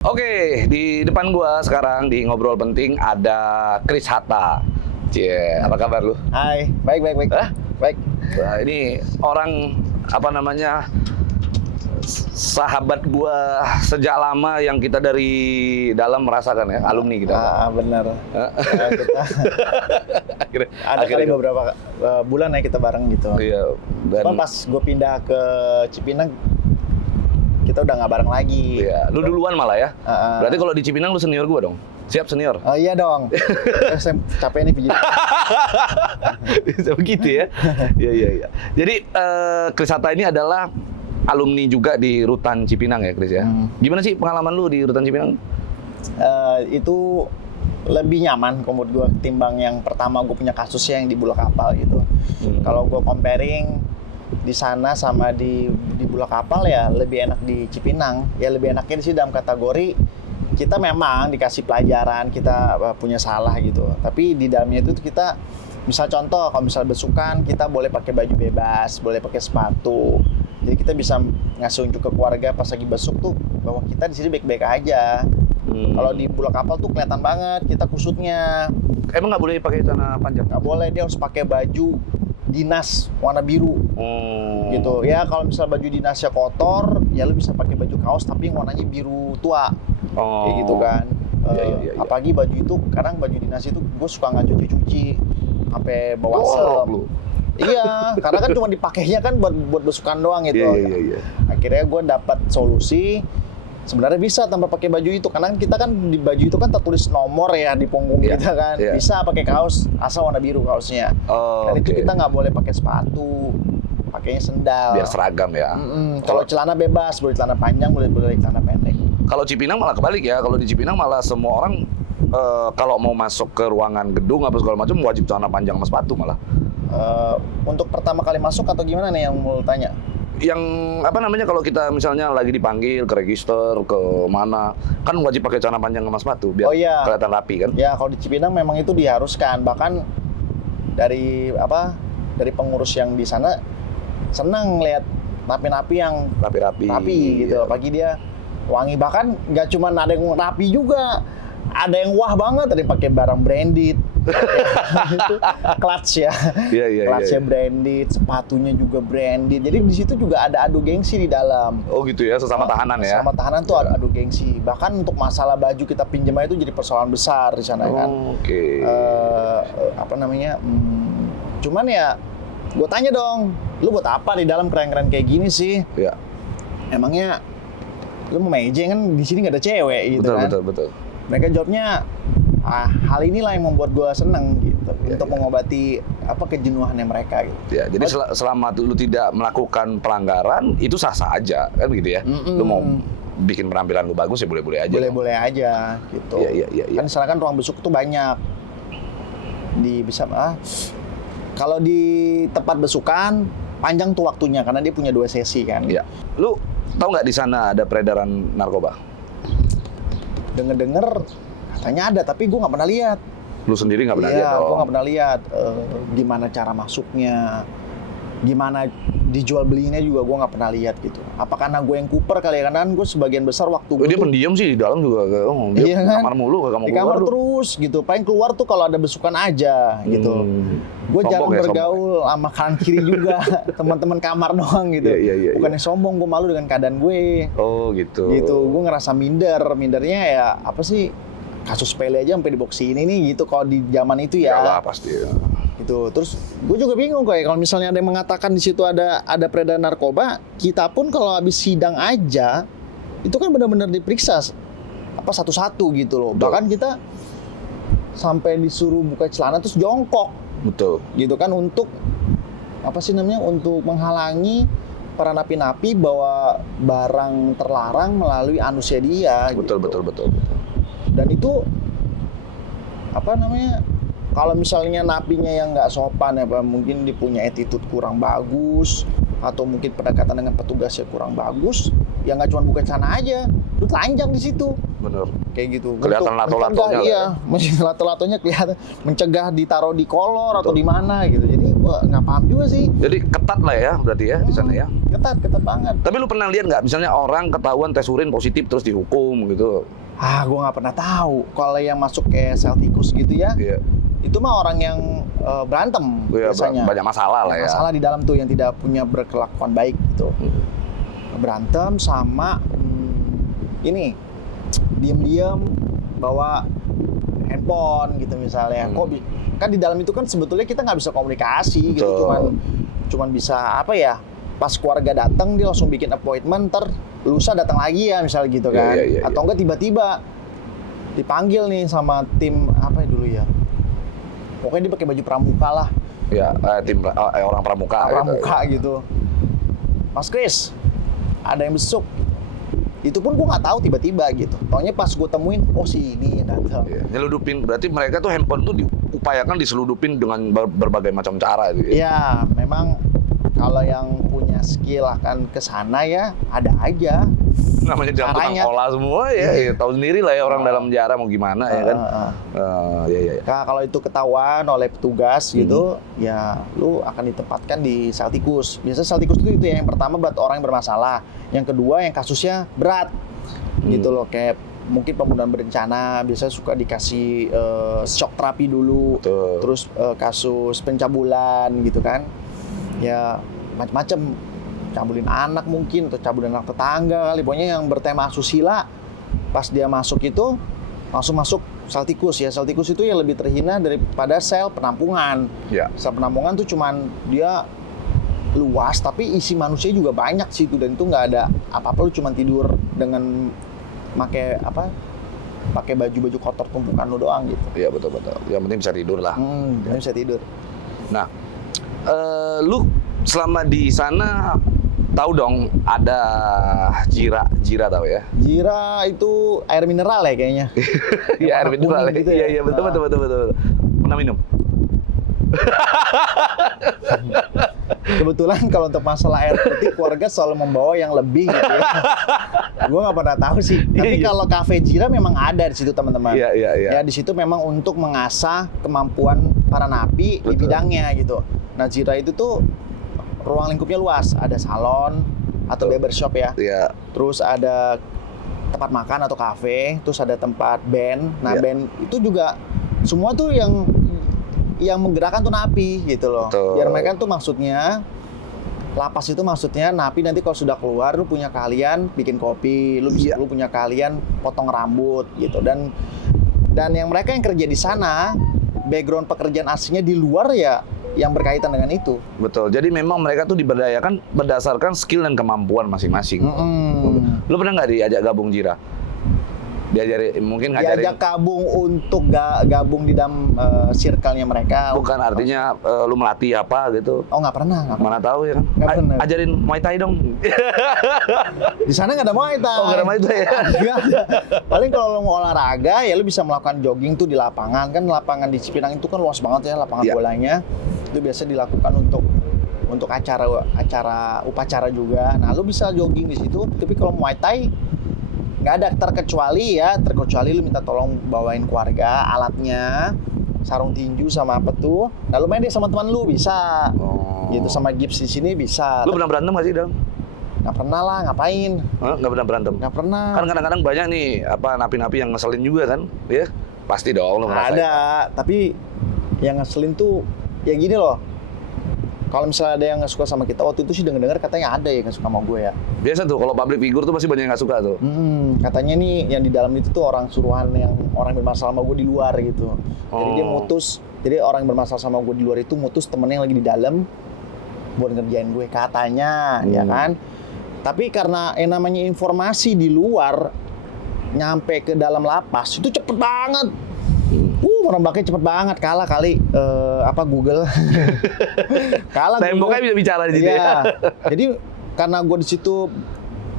Oke, di depan gua sekarang di Ngobrol Penting ada Chris Hatta. Cie, apa kabar lu? Hai, baik. Hah? Baik. Wah, ini orang apa namanya? Sahabat gua sejak lama yang kita dari dalam merasakan ya, alumni kita. Benar. Kita ada kali beberapa bulan ya kita bareng gitu. Iya. Dan Cuman pas gue pindah ke Cipinang, kita udah nggak bareng lagi. iya, lu duluan malah ya. Berarti kalau di Cipinang lu senior gua dong. Siap senior. Oh iya dong. Saya capek nih pijit. Bisa begitu ya. Iya. Jadi Chris Hatta ini adalah alumni juga di Rutan Cipinang ya, Chris ya. Gimana sih pengalaman lu di Rutan Cipinang? Itu lebih nyaman menurut gue ketimbang yang pertama gue punya kasusnya yang di Bulak Kapal gitu. Kalau gue comparing di sana sama di Bulak Kapal ya lebih enak di Cipinang. Ya lebih enaknya sih dalam kategori kita memang dikasih pelajaran, kita punya salah gitu. Tapi di dalamnya itu kita, misal contoh, kalau misal besukan, kita boleh pakai baju bebas, boleh pakai sepatu. Jadi kita bisa ngasih unjuk ke keluarga pas lagi besuk tuh, bahwa kita di sini baik-baik aja. Kalau di Bulak Kapal tuh kelihatan banget kita kusutnya. Emang nggak boleh pakai celana panjang? Nggak boleh, dia harus pakai baju dinas warna biru. Gitu ya. Kalau misal baju dinasnya kotor, ya lu bisa pakai baju kaos tapi yang warnanya biru tua. Kayak gitu kan. Iya. Apalagi baju itu, kadang baju dinas itu gue suka nggak cuci-cuci sampai bawa asap. Iya, karena kan cuma dipakainya kan buat besukan doang gitu. Iya. Akhirnya gue dapat solusi. Sebenarnya bisa tanpa pakai baju itu, karena kita kan di baju itu kan tertulis nomor ya di punggung kita kan. Bisa pakai kaos asal warna biru kaosnya. Dan itu kita nggak boleh pakai sepatu, pakainya sendal. Biar seragam ya. Kalau celana bebas, boleh celana panjang, boleh celana pendek. Kalau Cipinang malah kebalik ya. Kalau di Cipinang malah semua orang kalau mau masuk ke ruangan gedung apa segala macam wajib celana panjang sama sepatu malah. Untuk pertama kali masuk atau gimana nih yang mau tanya? Yang apa namanya kalau kita misalnya lagi dipanggil ke register ke mana kan wajib pakai celana panjang sama sepatu biar kelihatan rapi kan? Ya kalau di Cipinang memang itu diharuskan, bahkan dari pengurus yang di sana senang lihat napi-napi yang rapi gitu. Iya. Pagi dia wangi, bahkan nggak cuma ada yang rapi juga, ada yang wah banget, ada yang pakai barang branded. Clutch ya. Clutchnya branded, sepatunya juga branded. Jadi di situ juga ada adu gengsi di dalam. Oh gitu ya, sesama tahanan ya. Sesama tahanan tuh adu gengsi. Bahkan untuk masalah baju kita pinjam itu jadi persoalan besar di sana kan. Cuman ya gue tanya dong, lu buat apa di dalam keren-keren kayak gini sih? Iya. Emangnya lu mau mejeng kan di sini nggak ada cewek gitu kan? Betul. Mereka jawabnya, hal inilah yang membuat gue seneng gitu, untuk mengobati kejenuhannya mereka gitu. Ya, jadi selama lu tidak melakukan pelanggaran itu sah-sah aja kan gitu ya. Lu mau bikin penampilan lu bagus ya boleh-boleh aja. Boleh-boleh aja gitu. Iya. Kan misalkan ruang besuk tuh banyak. Kalau di tempat besukan panjang tuh waktunya karena dia punya 2 sesi kan. Iya. Lu tahu nggak di sana ada peredaran narkoba? Dengar katanya ada, tapi gue nggak pernah lihat. Lu sendiri nggak pernah lihat? Iya, gue nggak pernah lihat. Gimana cara masuknya, gimana dijual belinya juga gue nggak pernah lihat gitu. Apa karena gue yang kuper kali ya? Karena kan gue sebagian besar waktu gue dia pendiam sih di dalam juga. Dia kan? kamar mulu, di kamar terus gitu. Paling keluar tuh kalau ada besukan aja gitu. Gue jarang bergaul sama kanan kiri juga, teman-teman kamar doang gitu. Iya. Bukannya sombong, gue malu dengan keadaan gue. Oh gitu. Gitu, gue ngerasa mindernya ya apa sih, kasus sepele aja sampai dibawa sini nih gitu kalau di zaman itu ya. Iyalah pasti ya. Gitu. Terus gue juga bingung kayak kalau misalnya ada yang mengatakan di situ ada peredaran narkoba, kita pun kalau habis sidang aja itu kan benar-benar diperiksa satu-satu gitu loh. Bahkan kita sampai disuruh buka celana terus jongkok. Betul. Gitu kan untuk untuk menghalangi para napi-napi bawa barang terlarang melalui anusnya dia. Betul. Dan itu kalau misalnya napinya yang nggak sopan mungkin dia punya attitude kurang bagus atau mungkin pendekatan dengan petugasnya kurang bagus, ya nggak cuma buka celana aja, lu telanjang di situ. Bener. Kayak gitu. Kelihatan Untuk lato-latonya mencegah, lah iya, lato-latonya kelihatan, mencegah ditaruh di kolor atau di mana gitu. Jadi gua nggak paham juga sih. Jadi ketat lah ya berarti ya di sana ya. Ketat banget. Tapi lu pernah lihat nggak misalnya orang ketahuan tes urin positif terus dihukum gitu? Gua nggak pernah tahu. Kalau yang masuk kayak sel tikus gitu ya, Iya. itu mah orang yang berantem Iya, biasanya. banyak masalah lah ya. Masalah di dalam tuh yang tidak punya berkelakuan baik gitu. Berantem sama ini diem-diem bawa handphone gitu misalnya. Kan di dalam itu kan sebetulnya kita nggak bisa komunikasi gitu, cuman bisa apa ya? Pas keluarga datang dia langsung bikin appointment, lusa datang lagi ya misalnya gitu kan. Atau enggak tiba-tiba dipanggil nih sama tim apa dulu ya? Pokoknya dia pakai baju pramuka lah. Ya, tim orang pramuka. Pramuka gitu. Mas Chris, ada yang besuk. Itu pun gue nggak tahu tiba-tiba gitu. Taunya pas gue temuin, oh si ini datang. Iya. Nyeludupin, berarti mereka tuh handphone tuh diupayakan diseludupin dengan berbagai macam cara gitu. Iya, memang kalau yang punya skill akan ke sana ya ada aja. Namanya jalan tukang olah semua ya, ya tahu sendiri lah ya orang dalam penjara mau gimana ya kan. Iya. Nah, kalau itu ketahuan oleh petugas gitu, ya lu akan ditempatkan di sel tikus. Biasanya sel tikus itu yang pertama buat orang yang bermasalah. Yang kedua yang kasusnya berat, gitu loh, kayak mungkin pembunuhan berencana, biasanya suka dikasih shock terapi dulu, terus kasus pencabulan gitu kan, ya macam-macam, cabulin anak mungkin atau cabulin anak tetangga kali, pokoknya yang bertema asusila. Pas dia masuk itu langsung masuk sel tikus ya. Sel tikus itu yang lebih terhina daripada sel penampungan. Sel penampungan tuh cuman dia luas tapi isi manusia juga banyak sih itu, dan itu nggak ada apa-apa, lu cuma tidur dengan pakai baju kotor tumpukan lu doang gitu. Iya betul. Yang penting bisa tidur lah. Bisa tidur. Nah, lu selama di sana tahu dong ada jira tahu ya? Jira itu air mineral ya kayaknya. Iya air mineral gitu ya. Iya betul. Pernah minum? Kebetulan kalau untuk masalah air putih keluarga selalu membawa yang lebih gitu ya. Gue nggak pernah tahu sih. Tapi kalau kafe Jira memang ada di situ teman-teman. Iya. Ya di situ memang untuk mengasah kemampuan para napi di bidangnya gitu. Nah Jira itu tuh ruang lingkupnya luas. Ada salon atau barbershop ya. Iya. Terus ada tempat makan atau kafe. Terus ada tempat band. Nah band itu juga semua tuh yang menggerakkan tuh napi gitu loh. Biar mereka tuh maksudnya lapas itu maksudnya napi nanti kalau sudah keluar lu punya keahlian bikin kopi, lu punya keahlian potong rambut gitu, dan yang mereka yang kerja di sana background pekerjaan aslinya di luar ya yang berkaitan dengan itu. Betul. Jadi memang mereka tuh diberdayakan berdasarkan skill dan kemampuan masing-masing. Lu pernah nggak diajak gabung Jira? Diajak gabung untuk gabung di dalam circle-nya mereka. Bukan artinya lu melatih apa gitu. Oh nggak pernah. Mana tahu ya kan. Ajarin Muay Thai dong. Di sana nggak ada Muay Thai. Oh nggak ada Muay Thai ya. Paling kalau lu mau olahraga ya lu bisa melakukan jogging tuh di lapangan. Kan lapangan di Cipinang itu kan luas banget ya lapangan bolanya. Itu biasa dilakukan untuk upacara juga. Nah lu bisa jogging di situ. Tapi kalau Muay Thai nggak ada, terkecuali lu minta tolong bawain keluarga alatnya, sarung tinju sama apa tuh. Nah lu main deh sama teman lu bisa, gitu, sama gips di sini bisa. Lu pernah berantem nggak sih Dang? Nggak pernah lah, ngapain? Nggak pernah berantem? Nggak pernah. Kan kadang-kadang banyak nih napi-napi yang ngeselin juga kan, ya? Pasti dong lu ngerasain. Ada, tapi yang ngeselin tuh ya gini loh. Kalau misalnya ada yang nggak suka sama kita, waktu itu sih dengar katanya ada yang nggak suka sama gue ya. Biasa tuh kalau public figure tuh pasti banyak yang nggak suka tuh. Katanya nih yang di dalam itu tuh orang suruhan yang orang yang bermasalah sama gue di luar gitu. Jadi dia mutus, jadi orang yang bermasalah sama gue di luar itu mutus temennya yang lagi di dalam buat ngerjain gue katanya, ya kan. Tapi karena yang namanya informasi di luar nyampe ke dalam lapas itu cepet banget. Merombaknya cepet banget, kalah kali Google. Kalah temboknya bisa bicara di situ ya. Jadi karena gue di situ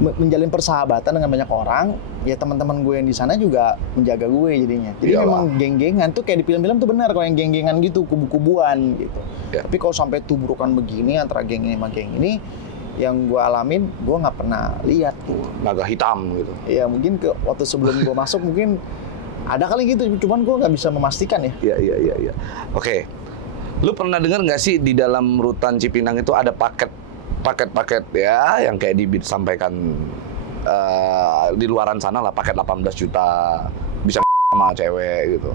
menjalin persahabatan dengan banyak orang, ya teman-teman gue yang di sana juga menjaga gue jadinya. Jadi memang geng-gengan tuh kayak di film-film tuh benar kalau yang geng-gengan gitu, kubu-kubuan gitu. Tapi kalau sampai tubrukan begini antara geng ini sama geng ini, yang gue alamin, gue nggak pernah lihat gitu. Naga hitam gitu. Ya mungkin waktu sebelum gue masuk mungkin ada kali gitu, cuman gue nggak bisa memastikan ya. Iya. Oke, lu pernah dengar nggak sih di dalam rutan Cipinang itu ada paket ya yang kayak disampaikan di luaran sana lah, paket 18 juta bisa sama cewek gitu.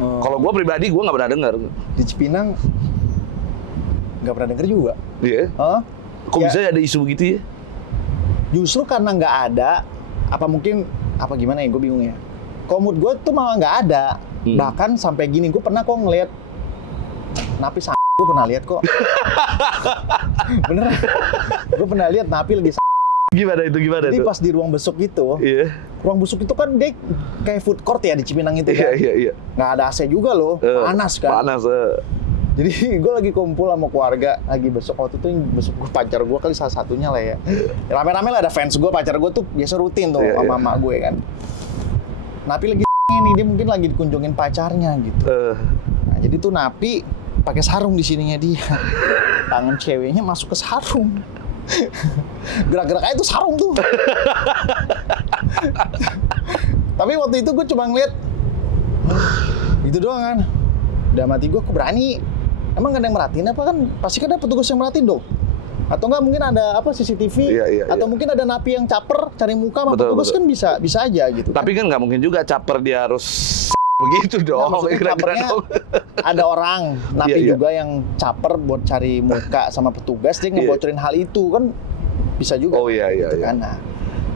Kalau gue pribadi gue nggak pernah dengar. Di Cipinang nggak pernah denger juga. Iya. Kok bisa ada isu gitu ya? Justru karena nggak ada, apa mungkin apa gimana ya, gue bingung ya. Kalau menurut gue tuh malah nggak ada. Bahkan sampai gini, gue pernah kok ngeliat napi gue pernah lihat kok. Bener. Gue pernah lihat napi lagi Gimana itu? Jadi pas di ruang besuk gitu. Iya. Ruang besuk itu kan dia kayak food court ya di Cipinang itu kan. Iya. Nggak ada AC juga loh, panas kan. Panas. Jadi gue lagi kumpul sama keluarga, lagi besok waktu itu besok gue pacar gue kali salah satunya lah ya. Rame-rame lah ada fans gue, pacar gue tuh biasa rutin tuh sama mama gue kan. Napi lagi ini dia mungkin lagi dikunjungin pacarnya gitu. Nah, jadi tuh Napi pakai sarung di sininya dia. Tangan ceweknya masuk ke sarung. Gerak-geraknya itu sarung tuh. Tapi waktu itu gue cuma ngeliat gitu doang kan. Udah mati gue berani. Emang gak ada yang merhatiin apa kan? Pasti kan ada petugas yang merhatiin dong. Atau enggak mungkin ada apa CCTV atau mungkin ada napi yang caper cari muka sama petugas kan bisa aja gitu. Tapi kan nggak mungkin juga caper dia harus begitu dong. Capernya ada orang napi juga yang caper buat cari muka sama petugas, dia ngebocorin hal itu kan bisa juga. Gitu kan. Nah,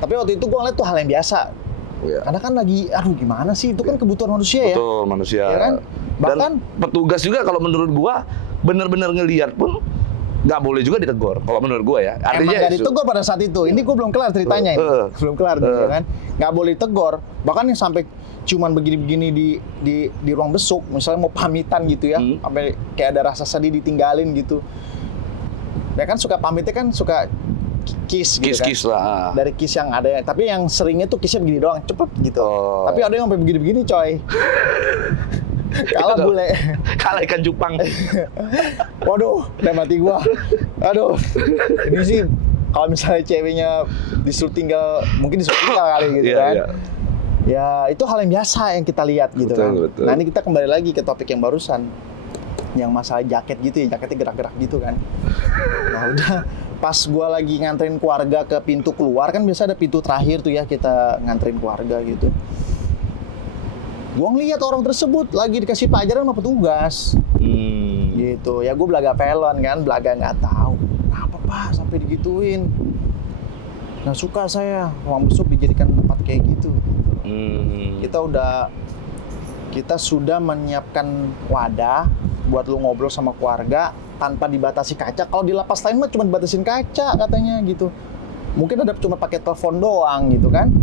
tapi waktu itu gue ngeliat tuh hal yang biasa. Karena kan lagi, aduh gimana sih, itu kan kebutuhan manusia ya. Betul, manusia. Ya kan? Bahkan dan petugas juga kalau menurut gua benar-benar ngelihat pun nggak boleh juga ditegur. Kalau menurut gua ya. Artinya nggak ditegur pada saat itu. Ini gua belum kelar ceritanya ini. Belum kelar ya kan. Nggak boleh ditegur. Bahkan yang sampai cuman begini-begini di ruang besuk, misalnya mau pamitan gitu ya, sampai kayak ada rasa sedih ditinggalin gitu. Ya kan suka pamitnya kan suka kiss gitu kiss kan. Lah. Dari kiss yang ada, tapi yang seringnya tuh kissnya begini doang, cepet gitu. Tapi ada yang sampai begini-begini coy. Kalah bule. Kalah ikan cupang. Waduh, udah mati gua. Aduh. Ini sih kalau misalnya ceweknya disuruh tinggal, mungkin disuruh tinggal kali gitu kan. Ya, itu hal yang biasa yang kita lihat gitu kan. Betul. Nah, ini kita kembali lagi ke topik yang barusan. Yang masalah jaket gitu ya, jaketnya gerak-gerak gitu kan. Nah, udah pas gua lagi nganterin keluarga ke pintu keluar, kan biasa ada pintu terakhir tuh ya, kita nganterin keluarga gitu. Gua ngeliat orang tersebut lagi dikasih pelajaran sama petugas. Gitu. Ya gua belaga pelon kan, belaga nggak tahu. Kenapa Pak sampai digituin? Nah, suka saya ruang besuk dijadikan tempat kayak gitu. Kita sudah menyiapkan wadah buat lu ngobrol sama keluarga tanpa dibatasi kaca. Kalau di lapas lain mah cuma dibatasin kaca katanya gitu. Mungkin ada cuma pakai telepon doang gitu kan.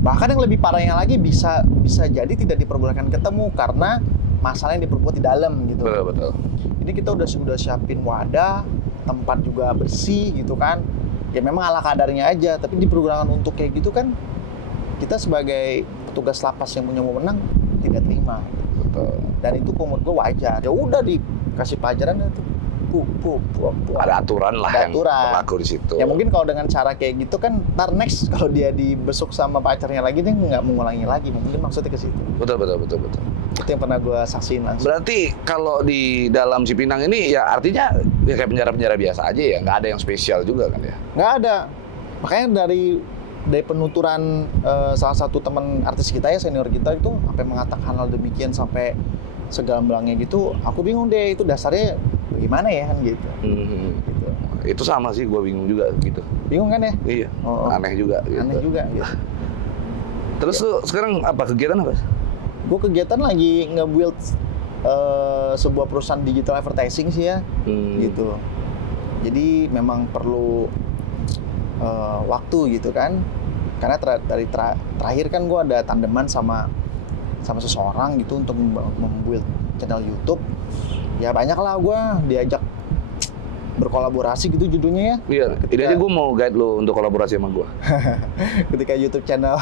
Bahkan yang lebih parahnya lagi bisa jadi tidak diperbolehkan ketemu karena masalah yang diperbuat di dalam gitu. Betul. Ini kita udah siapin wadah, tempat juga bersih gitu kan. Ya memang ala kadarnya aja, tapi di pergudangan untuk kayak gitu kan kita sebagai petugas lapas yang punya wewenang tidak terima. Betul. Dan itu menurut gue wajar. Ya udah dikasih pelajaran itu. Ada aturan lah yang berlaku di situ. Ya mungkin kalau dengan cara kayak gitu kan, ntar next kalau dia dibesuk sama pacarnya lagi dia nggak mengulangi lagi. Mungkin maksudnya ke situ. Betul. Itu yang pernah gue saksiin langsung. Berarti kalau di dalam Cipinang ini ya artinya ya kayak penjara-penjara biasa aja ya, nggak ada yang spesial juga kan ya? Nggak ada. Makanya dari penuturan salah satu teman artis kita ya, senior kita itu sampai mengatakan hal demikian sampai segala-galanya gitu, aku bingung deh itu dasarnya bagaimana ya kan gitu. Gitu. Itu sama sih, gue bingung juga gitu. Bingung kan ya? Iya. Aneh juga. Gitu. Aneh juga. Gitu. Terus lu sekarang apa kegiatan apa? Gue kegiatan lagi nge-build sebuah perusahaan digital advertising sih ya, gitu. Jadi memang perlu waktu gitu kan, karena dari terakhir kan gue ada tandeman sama seseorang gitu untuk membuild channel YouTube. Ya banyak lah gue diajak berkolaborasi gitu judulnya ya. Iya, ini gue mau guide lo untuk kolaborasi sama gue. Ketika YouTube channel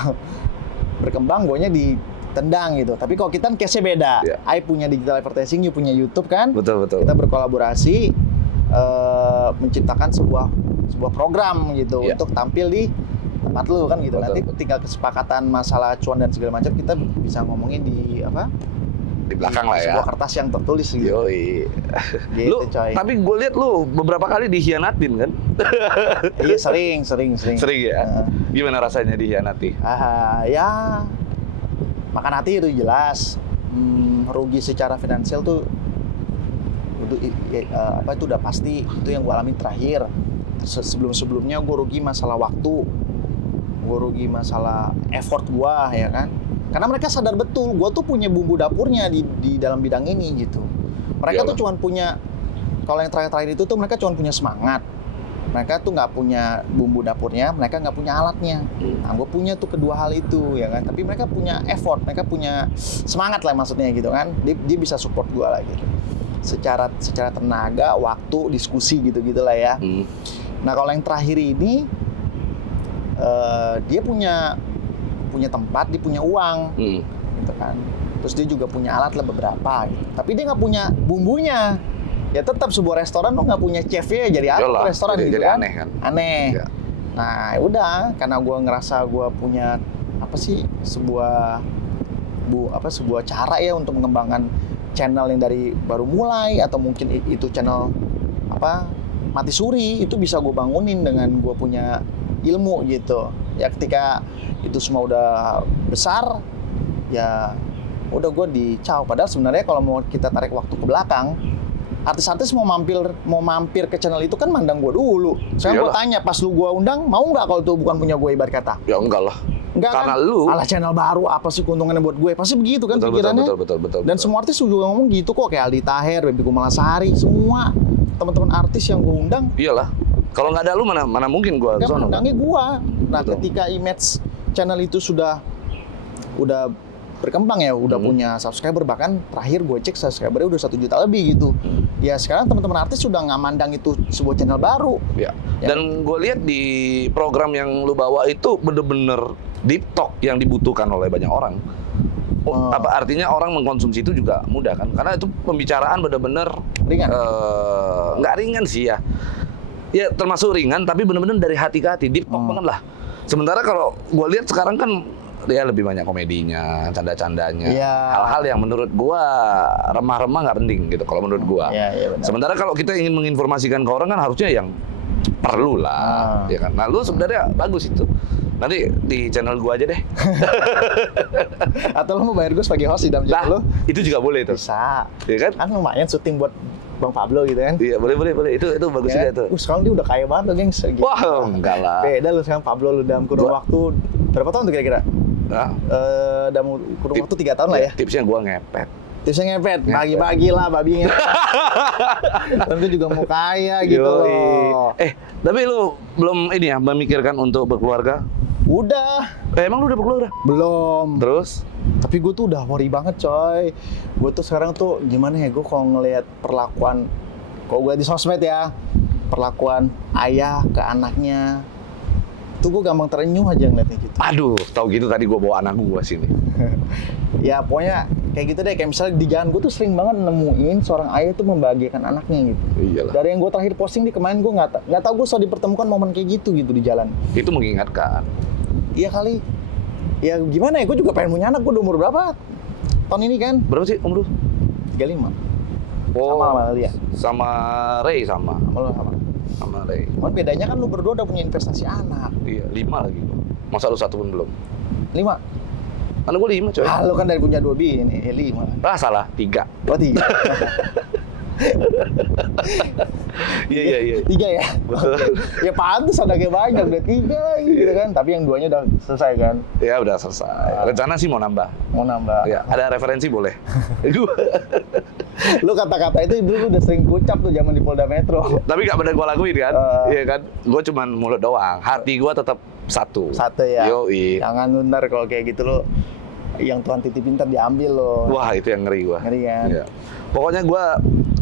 berkembang, gue nya ditendang gitu. Tapi kalau kita case-nya beda. I punya digital advertising, you punya YouTube kan. Betul. Kita berkolaborasi. menciptakan sebuah program gitu Iya. untuk tampil di tempat lu kan gitu. Betul, Nanti betul. tinggal kesepakatan masalah cuan dan segala macam kita bisa ngomongin di apa? Di belakang lah ya. Sebuah kertas yang tertulis gitu. Yoi. Gitu, Lu, coy. tapi gue lihat lu beberapa kali dikhianatin kan? Iya sering. Sering ya? Heeh. Gimana rasanya dikhianati? Ya makan hati itu jelas. Rugi secara finansial tuh itu udah pasti, itu yang gue alami terakhir. Sebelumnya gue rugi masalah waktu, gue rugi masalah effort gue, ya kan, karena mereka sadar betul gue tuh punya bumbu dapurnya di dalam bidang ini gitu. Mereka Iyalah. tuh cuman punya, kalau yang terakhir itu tuh mereka cuma punya semangat, mereka tuh nggak punya bumbu dapurnya, mereka nggak punya alatnya. Nah, gue punya tuh kedua hal itu, ya kan. Tapi mereka punya effort, mereka punya semangat lah maksudnya gitu kan. Dia bisa support gue lah gitu. Secara tenaga, waktu, diskusi gitu-gitu lah ya. Nah kalau yang terakhir ini, dia punya tempat, dia punya uang, gitu kan. Terus dia juga punya alat lah beberapa gitu. Tapi dia nggak punya bumbunya. Ya tetap sebuah restoran lo nggak punya chefnya, jadi apa Yalah, restoran gitu jadi kan? aneh kan? Aneh. Ya. Nah udah, karena gue ngerasa gue punya apa sih sebuah cara ya untuk mengembangkan channel yang dari baru mulai, atau mungkin itu channel apa mati suri, itu bisa gue bangunin dengan gue punya ilmu gitu. Ya ketika itu semua udah besar, ya udah gue dicau. Padahal sebenarnya kalau mau kita tarik waktu ke belakang, artis-artis mau mampir ke channel itu kan mandang gue dulu. Saya gue Iyalah. tanya pas lu gue undang, mau nggak kalau itu bukan punya gue, ibarat kata. Ya enggak lah. Enggak Karena kan? lu Alah channel baru, apa sih keuntungannya buat gue? Pasti begitu kan pikirannya. betul. Dan semua artis juga ngomong gitu kok, kayak Aldi Taher, Baby Kumalasari, semua teman-teman artis yang gue undang, iyalah. Kalau nggak ada lu mana mungkin gua mereka kesono. mandangnya gue. Nah Betul. ketika image channel itu udah berkembang ya, udah punya subscriber, bahkan terakhir gue cek subscribernya udah 1 juta lebih gitu. Ya sekarang teman-teman artis sudah nggak mandang itu sebuah channel baru. Ya. Ya. Dan gue lihat di program yang lu bawa itu bener-bener deep talk yang dibutuhkan oleh banyak orang. Apa artinya orang mengkonsumsi itu juga mudah kan? Karena itu pembicaraan bener-bener Ringan. nggak ringan sih ya. Ya termasuk ringan, tapi bener-bener dari hati ke hati, deep talk banget lah. Sementara kalau gue lihat sekarang kan dia lebih banyak komedinya, canda-candanya, Iya. hal-hal yang menurut gua remah-remah nggak penting gitu kalau menurut gua. Iya, benar. Sementara kalau kita ingin menginformasikan ke orang kan harusnya yang perlu lah, ya kan. Nah lu sebenarnya bagus itu. Nanti di channel gua aja deh. Atau lo mau bayar gue sebagai host di dalam channel lo? Itu juga boleh tuh, Bisa. ya kan? Kan lumayan syuting buat Bang Pablo gitu kan. Iya boleh. Itu bagus Ya, juga tuh. sekarang dia udah kaya banget loh, gengs. Gitu. Wah enggak lah. Beda lu sekarang Pablo lu dalam kurun Gua- waktu berapa tahun tuh kira-kira? Nah, Dalam kurun waktu 3 tahun lah ya. tipsnya gua ngepet. Tipsnya ngepet, Ngepet. bagi-bagi lah babi ngepet. Dan gue juga mau kaya gitu Yoi. loh. Tapi lu belum ini ya memikirkan untuk berkeluarga? Udah, Emang lu udah berkeluarga? belum. Terus? Tapi gue tuh udah worry banget coy. Gue tuh sekarang tuh gimana ya, gue kalau ngelihat perlakuan, kalau gue di sosmed ya, perlakuan ayah ke anaknya, tuh gue gampang terenyuh aja ngeliatnya gitu. Aduh, tahu gitu tadi gua bawa anak gua sini. Ya pokoknya kayak gitu deh, kayak misalnya di jalan gue tuh sering banget nemuin seorang ayah tuh membahagiakan anaknya gitu. Iyalah. Dari yang gue terakhir posting di kemarin, gue nggak tahu gue selalu dipertemukan momen kayak gitu di jalan. Itu mengingatkan. Iya kali. Ya gimana ya, gue juga pengen punya anak. Gue udah umur berapa tahun ini kan? Berapa sih umur lu? 35. Oh, Sama dia. sama Ray sama. Sama Ray. Cuman bedanya kan lu berdua udah punya investasi anak. Iya, 5 lagi gua. Masa lu 1 pun belum? 5. Anak gua 5 coy. Ah, lu kan dari punya 2 bini, 5. Ah, salah, 3. Oh 3. Iya. 3 ya? Betul. Ya pantas anaknya banyak, udah 3 lagi gitu kan. Tapi yang 2-nya udah selesai kan? Ya udah selesai. Rencana sih mau nambah. Mau nambah. Ya, ada referensi boleh. Gua. Lu kata-kata itu dulu udah sering kucap tuh zaman di Polda Metro. Tapi gak bener gua lakuin kan? Iya kan? Gua cuman mulut doang. Hati gua tetap satu. Satu ya. Yoi. Jangan lu ntar kalau kayak gitu lo, yang Tuhan titipin ntar diambil lo. Wah, itu yang ngeri gua. Ngeri kan? Iya. Pokoknya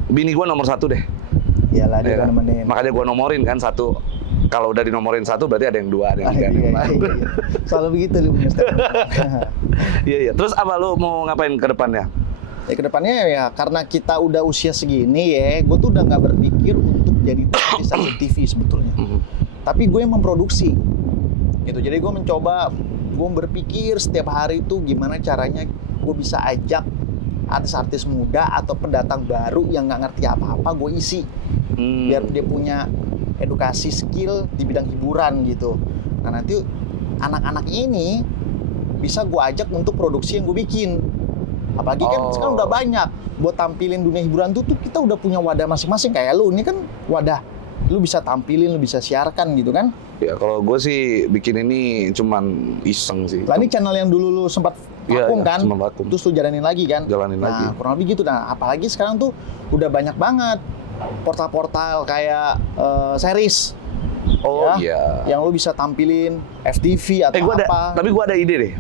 bini gua nomor 1 deh. Iyalah dia Iya kan kan? nemenin. Makanya gua nomorin kan 1. Kalau udah dinomorin 1 berarti ada yang 2, ada yang 3, ada yang 4. Iya. Selalu begitu lu. Iya. Terus apa lu mau ngapain ke depannya? Ya kedepannya ya karena kita udah usia segini ya, gue tuh udah nggak berpikir untuk jadi di stasiun TV sebetulnya. Tapi gue yang memproduksi. Gitu. Jadi gue mencoba, gue berpikir setiap hari itu gimana caranya gue bisa ajak artis-artis muda atau pendatang baru yang nggak ngerti apa-apa, gue isi. Biar dia punya edukasi skill di bidang hiburan gitu. Nah nanti anak-anak ini bisa gue ajak untuk produksi yang gue bikin. Apalagi kan sekarang udah banyak buat tampilin dunia hiburan tuh kita udah punya wadah masing-masing. Kayak lu, ini kan wadah. Lu bisa tampilin, lu bisa siarkan gitu kan. Ya kalau gue sih bikin ini cuman iseng sih. Lah ini channel yang dulu lu sempat vakum kan? Cuma vakum. Terus lu jalanin lagi kan? Jalanin lagi. Nah kurang lebih gitu. Nah apalagi sekarang tuh udah banyak banget portal-portal kayak series. Oh ya, yang lu bisa tampilin FTV atau apa. Tapi gue ada ide deh.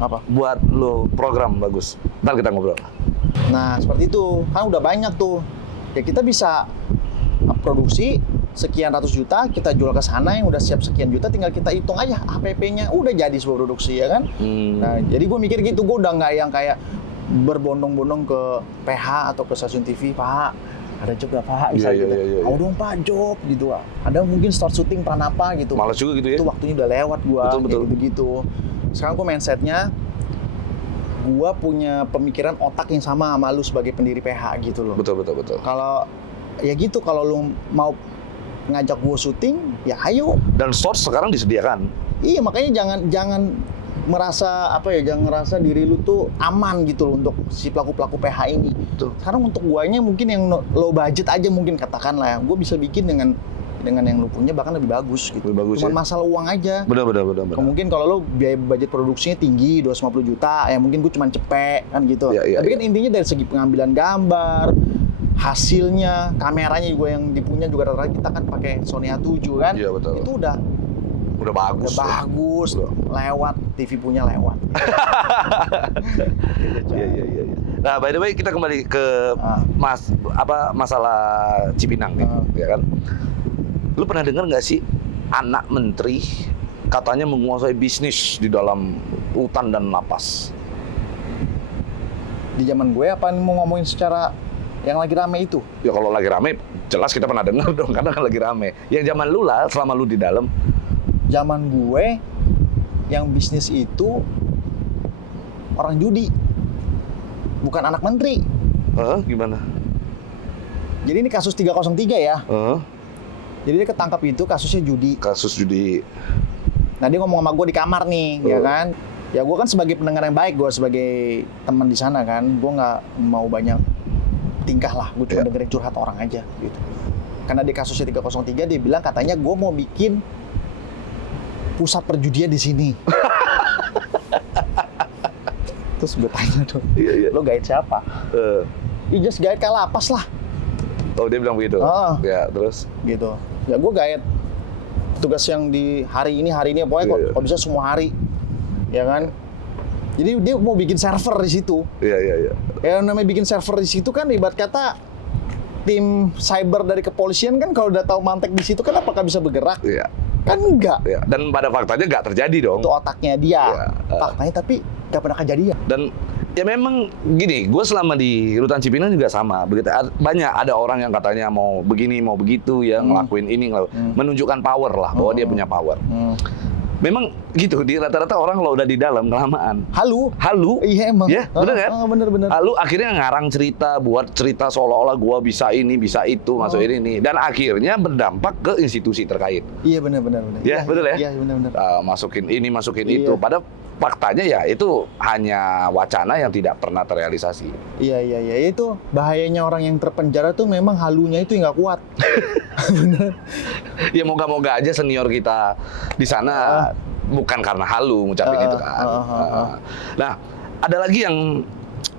Apa? Buat lo program bagus. Ntar kita ngobrol. Nah seperti itu, kan udah banyak tuh. Ya kita bisa produksi sekian ratus juta, kita jual ke sana yang udah siap sekian juta, tinggal kita hitung aja APP-nya, udah jadi sebuah produksi ya kan. Nah jadi gue mikir gitu, gue udah nggak yang kayak berbondong-bondong ke PH atau ke stasiun TV, Pak ada job gak Pak? Bisa gitu. Mau dong Pak job gitu. Ada mungkin start syuting peran apa gitu. Malas juga gitu ya. Itu waktunya udah lewat gua. Betul. Gitu. Sekarang gua mindsetnya, gua punya pemikiran otak yang sama lu sebagai pendiri PH gitu loh. Betul. Kalau ya gitu, kalau lu mau ngajak gua syuting, ya ayo. Dan source sekarang disediakan. Iya, makanya jangan merasa jangan ngerasa diri lu tuh aman gitu loh untuk si pelaku PH ini. Betul. Sekarang untuk guanya mungkin yang low budget aja mungkin katakanlah, gue bisa bikin dengan yang lu punya bahkan lebih bagus gitu. Lebih bagus. Cuman masalah uang aja. Benar. Mungkin kalau lu biaya budget produksinya tinggi 250 juta, ya mungkin gue cuman cepet kan gitu. Tapi kan intinya dari segi pengambilan gambar, hasilnya, kameranya juga yang dipunya juga rata-rata kita kan pakai Sony A7 kan. Iya betul. Itu udah bagus. Lewat TV punya lewat. Iya. Nah, by the way kita kembali ke masalah Cipinang nih, ya kan? Lu pernah dengar nggak sih anak menteri katanya menguasai bisnis di dalam hutan dan lapas? Di zaman gue apa mau ngomongin secara yang lagi rame itu? Ya kalau lagi rame jelas kita pernah dengar dong karena kan lagi rame. Yang zaman lu lah selama lu di dalam. Zaman gue yang bisnis itu orang judi, bukan anak menteri. Gimana? Jadi ini kasus 303 ya. Jadi dia ketangkap itu kasusnya judi. Kasus judi. Nah dia ngomong sama gue di kamar nih, ya kan? Ya gue kan sebagai pendengar yang baik, gue sebagai teman di sana kan, gue nggak mau banyak tingkah lah, gue cuma dengerin curhat orang aja gitu. Karena di kasusnya 303 dia bilang katanya gue mau bikin pusat perjudian di sini. Terus gue tanya tuh, lo guide siapa? Ya just guide Kalapas lah. Oh dia bilang begitu? Ya terus? Gitu. Ya gue guide tugas yang di hari ini pokoknya kalau bisa semua hari. Ya kan? Jadi dia mau bikin server di situ. Iya. Ya namanya bikin server di situ kan ibarat kata tim cyber dari kepolisian kan kalau udah tahu mantek di situ kan apakah bisa bergerak? Iya. Kan enggak. Ya, dan pada faktanya nggak terjadi dong. Itu otaknya dia. Faktanya tapi nggak pernah kejadian. Dan ya memang gini, gue selama di Rutan Cipinang juga sama. Begitu banyak ada orang yang katanya mau begini, mau begitu ya, ngelakuin ini, menunjukkan power lah bahwa dia punya power. Memang gitu, di rata-rata orang kalau udah di dalam kelamaan halu. Iya emang. Ya, bener kan? Bener. Halu akhirnya ngarang cerita, buat cerita seolah-olah gua bisa ini, bisa itu, masuk ini. Dan akhirnya berdampak ke institusi terkait. Iya bener. Ya, betul ya? Iya bener. Masukin ini, masukin itu. Padahal faktanya ya itu hanya wacana yang tidak pernah terrealisasi. Iya. Itu bahayanya orang yang terpenjara tuh memang halunya itu nggak kuat. Bener. Ya moga-moga aja senior kita di sana bukan karena halu ngucapin itu kan. Nah, ada lagi yang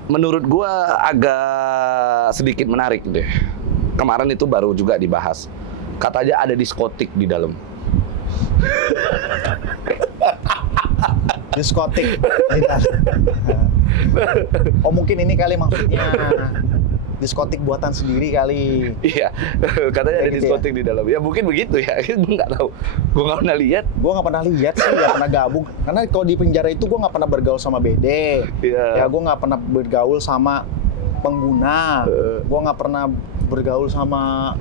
menurut gua agak sedikit menarik deh. Kemarin itu baru juga dibahas. Katanya ada diskotik di dalam. Diskotik. Oh mungkin ini kali maksudnya diskotik buatan sendiri kali. Iya, katanya ada gitu diskotik di dalam. Ya mungkin begitu ya, gue nggak tahu. Gue nggak pernah lihat. Gue nggak pernah lihat sih, nggak pernah gabung. Karena kalau di penjara itu gue nggak pernah bergaul sama BD. Ya gue nggak pernah bergaul sama pengguna. Gue nggak pernah bergaul sama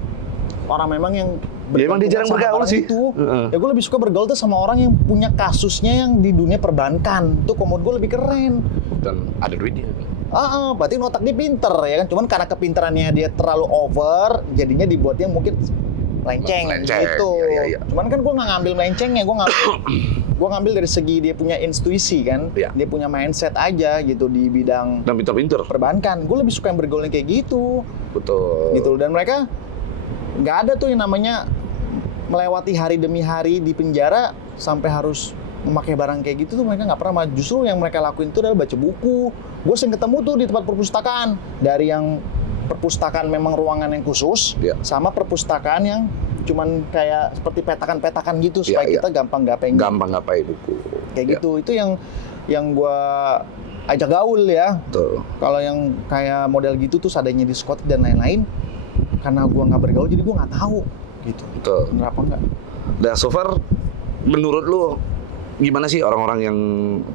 orang memang yang Ya, emang dia jarang sama bergaul orang sih. itu. Ya gue lebih suka bergaul tuh sama orang yang punya kasusnya yang di dunia perbankan. Tuh komod gue lebih keren. Dan ada duitnya. Berarti otak dia pinter ya kan. Cuman karena kepintarannya dia terlalu over, jadinya dibuatnya mungkin melenceng gitu. Iya. Cuman kan gue nggak ngambil melencengnya, gue ngambil dari segi dia punya intuisi kan. Iya. Dia punya mindset aja gitu di bidang Dan pinter-pinter. perbankan. Gue lebih suka yang bergaul yang kayak gitu. Betul. Gitu. Dan mereka nggak ada tuh yang namanya melewati hari demi hari di penjara sampai harus memakai barang kayak gitu tuh mereka nggak pernah. Justru yang mereka lakuin itu adalah baca buku. Gue sering ketemu tuh di tempat perpustakaan, dari yang perpustakaan memang ruangan yang khusus, Iya. sama perpustakaan yang cuman kayak seperti petakan-petakan gitu Iya, supaya iya. kita gampang Gampang buku. kayak Iya. gitu. Itu yang gue ajak gaul ya. Betul. Kalau yang kayak model gitu tuh adanya di diskotik dan lain-lain, karena gue nggak bergaul jadi gue nggak tahu gitu. Betul. Bener apa enggak? Nah, so far menurut lu gimana sih orang-orang yang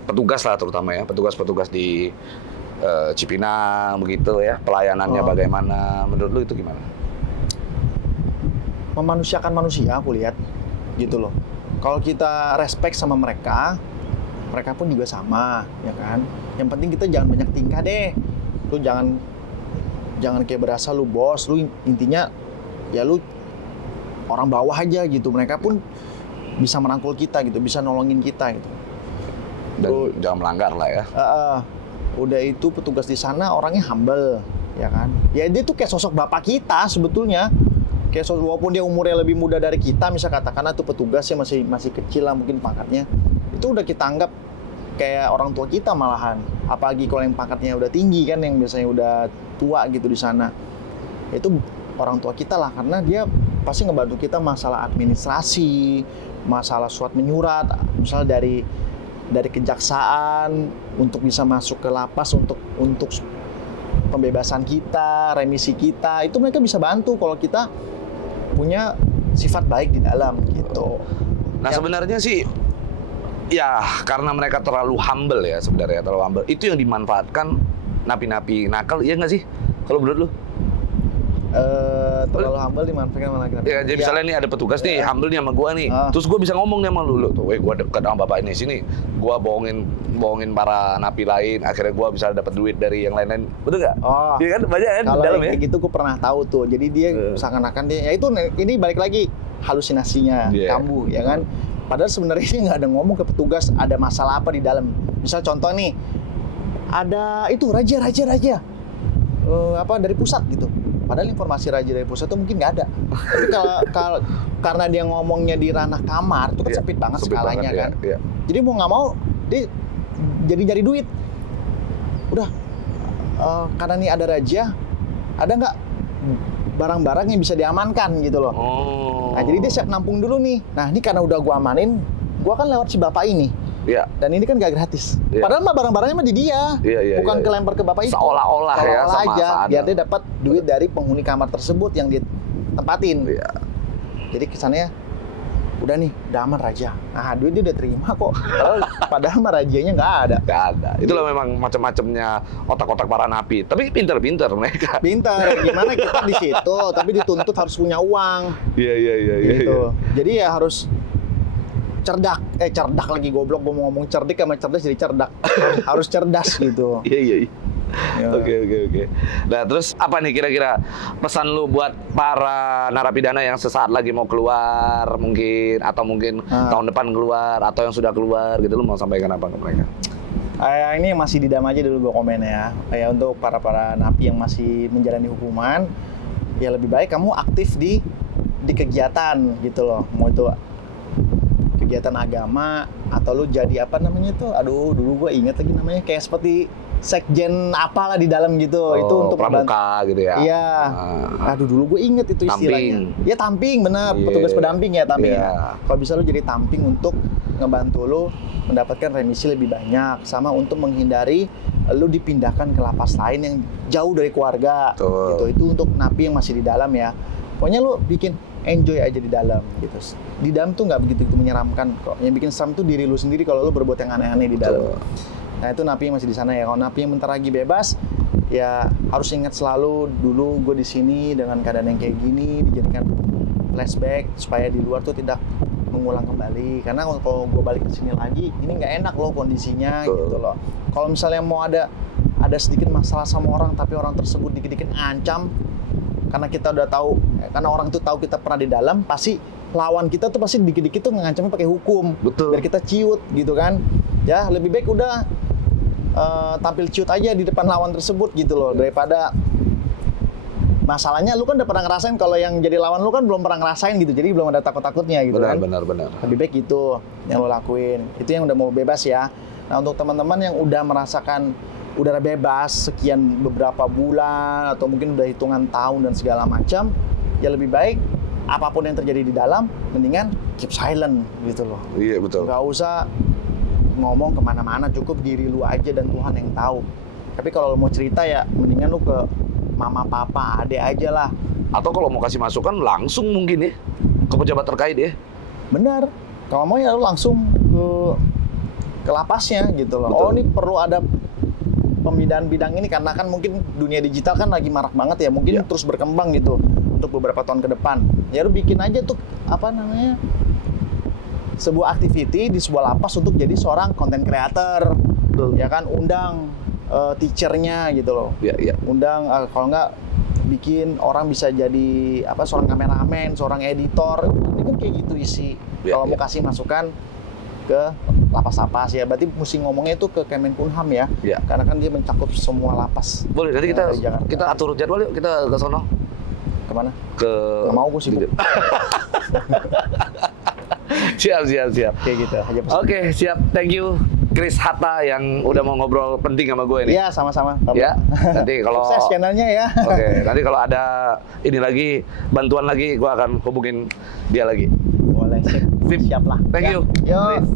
petugas lah terutama ya, petugas-petugas di Cipinang begitu ya, pelayanannya bagaimana? Menurut lu itu gimana? Memanusiakan manusia aku lihat gitu loh. Kalau kita respect sama mereka, mereka pun juga sama, ya kan? Yang penting kita jangan banyak tingkah deh. Lu jangan kayak berasa lu bos, lu intinya ya lu orang bawah aja gitu. Mereka pun bisa merangkul kita gitu, bisa nolongin kita gitu. Dan jangan melanggar lah ya. Udah itu petugas di sana orangnya humble, ya kan? Ya dia tuh kayak sosok bapak kita sebetulnya. Kayak walaupun dia umurnya lebih muda dari kita, misal katakanlah tuh petugasnya masih kecil lah mungkin pangkatnya. Itu udah kita anggap kayak orang tua kita malahan. Apalagi kalau yang pangkatnya udah tinggi kan, yang biasanya udah tua gitu di sana. Itu orang tua kita lah, karena dia pasti ngebantu kita masalah administrasi, masalah surat menyurat, misal dari kejaksaan untuk bisa masuk ke lapas untuk pembebasan kita, remisi kita, itu mereka bisa bantu kalau kita punya sifat baik di dalam gitu. Nah, sebenarnya sih ya karena mereka terlalu humble ya sebenarnya, terlalu humble. Itu yang dimanfaatkan napi-napi nakal, iya nggak sih? Kalau menurut lu? Terlalu humble dimanfaatkan sama laki-laki. Ya, jadi misalnya nih ada petugas nih, humble nih sama gua nih. Terus gua bisa ngomong nih sama lu tuh, gua deket sama bapak ini sini. Gua bohongin para napi lain, akhirnya gua bisa dapat duit dari yang lain-lain. Betul nggak? Iya kan banyak kan di Kalau dalam ya. kayak gitu gua pernah tahu tuh. Jadi dia seakan-akan dia, ya itu ini balik lagi halusinasinya kambuh, ya kan? Padahal sebenarnya dia nggak ada ngomong ke petugas ada masalah apa di dalam. Misal contoh nih, ada itu raja dari pusat gitu. Padahal informasi raja dari pusat itu mungkin nggak ada. Tapi kalau karena dia ngomongnya di ranah kamar, itu kan sempit banget skalanya kan. Iya. Jadi mau nggak mau dia jadi nyari duit. Udah, karena nih ada raja, ada nggak barang-barang yang bisa diamankan gitu loh. Nah jadi dia siap nampung dulu nih. Nah ini karena udah gua amanin, gua kan lewat si bapak ini. Iya. Dan ini kan gak gratis. Padahal mah barang-barangnya mah di dia. Bukan kelempar ke bapak itu. Seolah-olah ya, sama aja biar sadar. dia dapat duit dari penghuni kamar tersebut yang ditempatin. Iya. Jadi kesannya udah nih, udah aman raja. Nah, duit dia udah terima kok. Padahal mah rajanya nggak ada. Nggak ada. Itulah memang macam-macamnya otak-otak para napi. Tapi pinter-pinter mereka. Pintar. Gimana kita di situ, tapi dituntut harus punya uang. Iya. Gitu. Jadi ya harus cerdak lagi goblok, gue mau ngomong cerdik sama cerdas jadi cerdak. Harus cerdas gitu. Iya. Oke. Nah, terus apa nih kira-kira pesan lu buat para narapidana yang sesaat lagi mau keluar mungkin, atau mungkin tahun depan keluar, atau yang sudah keluar gitu, lu mau sampaikan apa ke mereka? Ini masih didam aja dulu gue komen ya. Untuk para napi yang masih menjalani hukuman, ya lebih baik kamu aktif di kegiatan gitu loh. Mau itu kegiatan agama atau lu jadi apa namanya tuh, dulu gue inget lagi namanya, kayak seperti sekjen apalah di dalam gitu. Itu untuk pramuka gitu ya. Iya. Dulu gue inget itu istilahnya. Tamping. Ya tamping, bener. Petugas pendamping ya tamping. Kalau bisa lu jadi tamping untuk ngebantu lu mendapatkan remisi lebih banyak, sama untuk menghindari lu dipindahkan ke lapas lain yang jauh dari keluarga. Gitu. Itu untuk napi yang masih di dalam ya. Pokoknya lu bikin enjoy aja di dalam gitu. Di dalam tuh nggak begitu menyeramkan kok. Yang bikin seram tuh diri lu sendiri kalau lu berbuat yang aneh-aneh di dalam. Nah itu napi yang masih di sana ya. Kalau napi yang bentar lagi bebas, ya harus ingat selalu dulu gue di sini dengan keadaan yang kayak gini, dijadikan flashback supaya di luar tuh tidak mengulang kembali. Karena kalau gue balik ke sini lagi, ini nggak enak loh kondisinya. Betul. Gitu loh. Kalau misalnya mau ada sedikit masalah sama orang, tapi orang tersebut dikit-dikit ngancam, karena kita udah tahu, karena orang itu tahu kita pernah di dalam, pasti lawan kita tuh pasti dikit-dikit tuh ngancamnya pakai hukum. Betul. Biar kita ciut gitu kan. Ya lebih baik udah tampil ciut aja di depan lawan tersebut gitu loh, daripada masalahnya lu kan udah pernah ngerasain, kalau yang jadi lawan lu kan belum pernah ngerasain gitu, jadi belum ada takut-takutnya gitu kan. Benar. Lebih baik itu yang lo lakuin, itu yang udah mau bebas ya. Nah untuk teman-teman yang udah merasakan udara bebas sekian beberapa bulan atau mungkin udah hitungan tahun dan segala macam, ya lebih baik apapun yang terjadi di dalam, mendingan keep silent gitu loh. Iya betul. Gak usah ngomong kemana-mana, cukup diri lu aja dan Tuhan yang tahu. Tapi kalau lu mau cerita ya mendingan lu ke mama, papa, adek aja lah. Atau kalau mau kasih masukan langsung mungkin ya ke pejabat terkait ya. Benar. Kalau mau ya lu langsung ke lapasnya gitu loh. Betul. Oh ini perlu ada pemindahan bidang ini karena kan mungkin dunia digital kan lagi marak banget ya. Mungkin terus berkembang gitu untuk beberapa tahun ke depan. Ya lu bikin aja tuh sebuah activity di sebuah lapas untuk jadi seorang content creator. Betul. Ya kan, undang teachernya gitu loh. Iya. Undang kalau nggak bikin orang bisa jadi seorang kameramen, seorang editor. Ini kan kayak gitu isi. Kalau mau kasih masukan ke lapas-lapas ya, berarti mesti ngomongnya itu ke Kemenkumham ya. Karena kan dia mencakup semua lapas. Boleh, nanti kita atur jadwal yuk, kita ke sono. Kemana? Nggak mau, gue sibuk. Siap. Kayak gitu aja. Oke, siap. Thank you Chris Hatta yang udah mau ngobrol penting sama gue nih. Iya, sama-sama. Ya, nanti kalau sukses channelnya ya. Oke, nanti kalau ada ini lagi, bantuan lagi, gue akan hubungin dia lagi. Boleh, sip. Siap lah. Thank you. Yo. Chris.